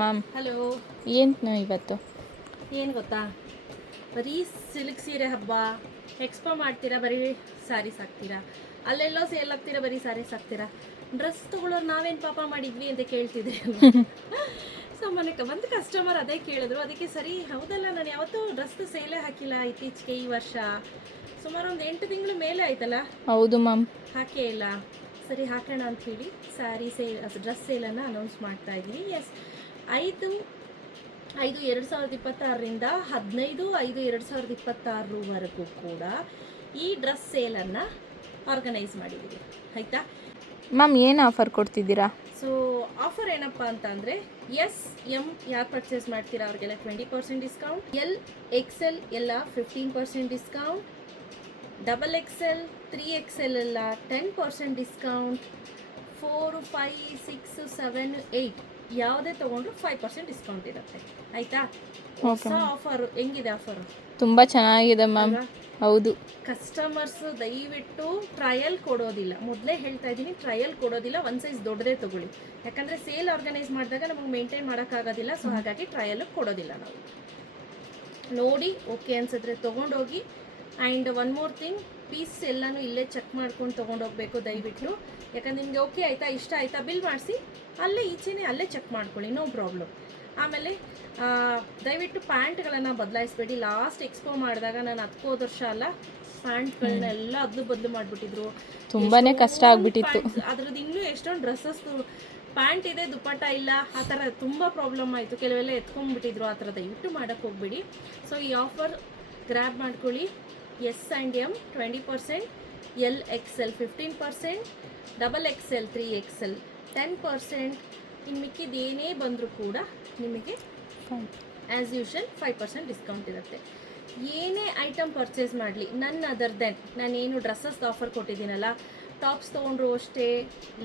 Ma'am hello. ಏನು ಇವತ್ತು ಏನು ಗೊತ್ತಾ, ಬರೀ ಸಿಲ್ಕ್ ಸೀರೆ ಹಬ್ಬ ಎಕ್ಸ್ಪೋ ಮಾಡ್ತೀರಾ, ಬರೀ ಸ್ಯಾರೀಸ್ ಹಾಕ್ತೀರಾ, ಅಲ್ಲೆಲ್ಲೋ ಸೇಲ್ ಆಗ್ತೀರಾ, ಬರೀ ಸ್ಯಾರೀಸ್ ಹಾಕ್ತೀರಾ, ಡ್ರೆಸ್ ತೊಗೊಳೋರು ನಾವೇನು ಪಾಪ ಮಾಡಿದ್ವಿ ಅಂತ ಕೇಳ್ತಿದ್ರಿ ಅಲ್ವಾ. ಸೊ ಒಂದು ಕಸ್ಟಮರ್ ಅದೇ ಕೇಳಿದ್ರು, ಅದಕ್ಕೆ ಸರಿ ಹೌದಲ್ಲ, ನಾನು ಯಾವತ್ತೂ ಡ್ರೆಸ್ ಸೇಲೇ ಹಾಕಿಲ್ಲ ಇತ್ತೀಚೆಗೆ ಈ ವರ್ಷ, ಸುಮಾರು ಒಂದು 8 ತಿಂಗಳ ಮೇಲೆ ಆಯ್ತಲ್ಲ ಹೌದು ಮ್ಯಾಮ್. ಹಾಕೇ ಇಲ್ಲ, ಸರಿ ಹಾಕೋಣ ಅಂತ ಹೇಳಿ ಸ್ಯಾರಿ ಸೇಲ್ ಡ್ರೆಸ್ ಸೇಲನ್ನು ಅನೌನ್ಸ್ ಮಾಡ್ತಾ ಇದ್ದೀವಿ. ಎಸ್, 5/5/2026ರಿಂದ 15/5/2026ವರೆಗೂ ಕೂಡ ಈ ಡ್ರೆಸ್ ಸೇಲನ್ನು ಆರ್ಗನೈಸ್ ಮಾಡಿದ್ದೀವಿ, ಆಯಿತಾ. ಮ್ಯಾಮ್ ಏನು ಆಫರ್ ಕೊಡ್ತಿದ್ದೀರಾ? ಸೊ ಆಫರ್ ಏನಪ್ಪ ಅಂತ ಅಂದರೆ, ಎಸ್ ಎಮ್ ಯಾರು ಪರ್ಚೇಸ್ ಮಾಡ್ತೀರಾ ಅವ್ರಿಗೆಲ್ಲ 20% ಡಿಸ್ಕೌಂಟ್, XL ಎಲ್ಲ 15% ಡಿಸ್ಕೌಂಟ್, XXL 3XL ಎಲ್ಲ 10% ಡಿಸ್ಕೌಂಟ್, 4 5 6 7 8 ಯಾವುದೇ ತೊಗೊಂಡ್ರು 5% ಡಿಸ್ಕೌಂಟ್ ಇರುತ್ತೆ, ಆಯಿತಾ. ಹೊಸ ಆಫರ್ ಹೆಂಗಿದೆ? ಆಫರು ತುಂಬ ಚೆನ್ನಾಗಿದೆ ಮ್ಯಾಮ್. ಹೌದು, ಕಸ್ಟಮರ್ಸ್ ದಯವಿಟ್ಟು ಟ್ರಯಲ್ ಕೊಡೋದಿಲ್ಲ, ಮೊದಲೇ ಹೇಳ್ತಾ ಇದ್ದೀನಿ, ಟ್ರಯಲ್ ಕೊಡೋದಿಲ್ಲ, ಒಂದು ಸೈಜ್ ದೊಡ್ಡದೇ ತೊಗೊಳ್ಳಿ, ಯಾಕಂದರೆ ಸೇಲ್ ಆರ್ಗನೈಸ್ ಮಾಡಿದಾಗ ನಮಗೆ ಮೇಂಟೈನ್ ಮಾಡೋಕ್ಕಾಗೋದಿಲ್ಲ. ಸೊ ಹಾಗಾಗಿ ಟ್ರಯಲ್ ಕೊಡೋದಿಲ್ಲ ನಾವು. ನೋಡಿ ಓಕೆ ಅನ್ಸಿದ್ರೆ ತೊಗೊಂಡೋಗಿ. And one more thing, piece ಎಲ್ಲನೂ ಇಲ್ಲೇ ಚೆಕ್ ಮಾಡ್ಕೊಂಡು ತೊಗೊಂಡೋಗ್ಬೇಕು ದಯವಿಟ್ಟು, ಯಾಕಂದ್ರೆ ನಿಮಗೆ ಓಕೆ ಆಯಿತಾ, ಇಷ್ಟ ಆಯಿತಾ, ಬಿಲ್ ಮಾಡಿಸಿ ಅಲ್ಲೇ ಈಚೆನೇ ಅಲ್ಲೇ ಚೆಕ್ ಮಾಡ್ಕೊಳ್ಳಿ, ನೋ ಪ್ರಾಬ್ಲಮ್. ಆಮೇಲೆ ದಯವಿಟ್ಟು ಪ್ಯಾಂಟ್ಗಳನ್ನು ಬದಲಾಯಿಸಬೇಡಿ. ಲಾಸ್ಟ್ ಎಕ್ಸ್ಪೋ ಮಾಡಿದಾಗ ನಾನು 10 ವರ್ಷ ಅಲ್ಲ, ಪ್ಯಾಂಟ್ಗಳನ್ನೆಲ್ಲ ಅದಲು ಬದಲು ಮಾಡಿಬಿಟ್ಟಿದ್ರು, ತುಂಬಾ ಕಷ್ಟ ಆಗಿಬಿಟ್ಟಿತ್ತು. ಅದ್ರದ್ದು ಇನ್ನೂ ಎಷ್ಟೊಂದು ಡ್ರೆಸ್ಸಸ್ ಪ್ಯಾಂಟ್ ಇದೆ, ದುಪ್ಪಟ್ಟ ಇಲ್ಲ, ಆ ಥರ ತುಂಬ ಪ್ರಾಬ್ಲಮ್ ಆಯಿತು, ಕೆಲವೆಲ್ಲ ಎತ್ಕೊಂಡ್ಬಿಟ್ಟಿದ್ರು, ಆ ಥರ ದಯವಿಟ್ಟು ಮಾಡೋಕ್ಕೆ ಹೋಗ್ಬೇಡಿ. ಸೊ ಈ ಆಫರ್ ಗ್ರ್ಯಾಬ್ ಮಾಡ್ಕೊಳ್ಳಿ. S and M 20%, XL 15%, XXL 3XL 10%, ಇನ್ನು ಮಿಕ್ಕಿದ ಏನೇ ಬಂದರೂ ಕೂಡ ನಿಮಗೆ ಆ್ಯಸ್ ಯೂಶುವಲ್ 5% ಡಿಸ್ಕೌಂಟ್ ಇರುತ್ತೆ. ಏನೇ ಐಟಮ್ ಪರ್ಚೇಸ್ ಮಾಡಲಿ, ನನ್ ಅದರ್ ದೆನ್ ನಾನೇನು ಡ್ರೆಸ್ಸಸ್ ಆಫರ್ ಕೊಟ್ಟಿದ್ದೀನಲ್ಲ, ಟಾಪ್ಸ್ ತೊಗೊಂಡ್ರು ಅಷ್ಟೇ,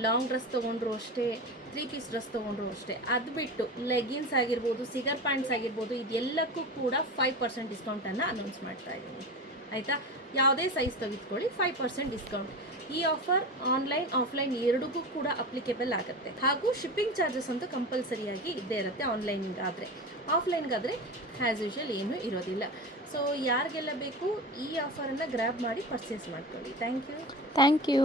ಲಾಂಗ್ ಡ್ರೆಸ್ ತೊಗೊಂಡ್ರು ಅಷ್ಟೇ, 3 ಪೀಸ್ ಡ್ರೆಸ್ ತೊಗೊಂಡ್ರು ಅಷ್ಟೇ, ಅದು ಬಿಟ್ಟು ಲೆಗಿನ್ಸ್ ಆಗಿರ್ಬೋದು, ಸಿಗರ್ ಪ್ಯಾಂಟ್ಸ್ ಆಗಿರ್ಬೋದು, ಇದೆಲ್ಲಕ್ಕೂ ಕೂಡ 5% ಡಿಸ್ಕೌಂಟನ್ನು ಅನೌನ್ಸ್ ಮಾಡ್ತಾ ಇದ್ದೀನಿ, ಆಯಿತಾ. ಯಾವುದೇ ಸೈಜ್ ತೆಗೆದುಕೊಳ್ಳಿ 5% ಡಿಸ್ಕೌಂಟ್. ಈ ಆಫರ್ ಆನ್ಲೈನ್ ಆಫ್ಲೈನ್ ಎರಡಕ್ಕೂ ಕೂಡ ಅಪ್ಲಿಕೇಬಲ್ ಆಗುತ್ತೆ. ಹಾಗೂ ಶಿಪ್ಪಿಂಗ್ ಚಾರ್ಜಸ್ ಅಂತೂ ಕಂಪಲ್ಸರಿಯಾಗಿ ಇದ್ದೇ ಇರುತ್ತೆ, ಆನ್ಲೈನ್ಗಾದರೆ. ಆಫ್ಲೈನ್ಗಾದರೆ ಆ್ಯಸ್ ಯೂಶುವಲ್ ಏನೂ ಇರೋದಿಲ್ಲ. ಸೊ ಯಾರಿಗೆಲ್ಲ ಬೇಕು ಈ ಆಫರನ್ನು ಗ್ರ್ಯಾಬ್ ಮಾಡಿ ಪರ್ಚೇಸ್ ಮಾಡ್ಕೊಳ್ಳಿ. Thank you.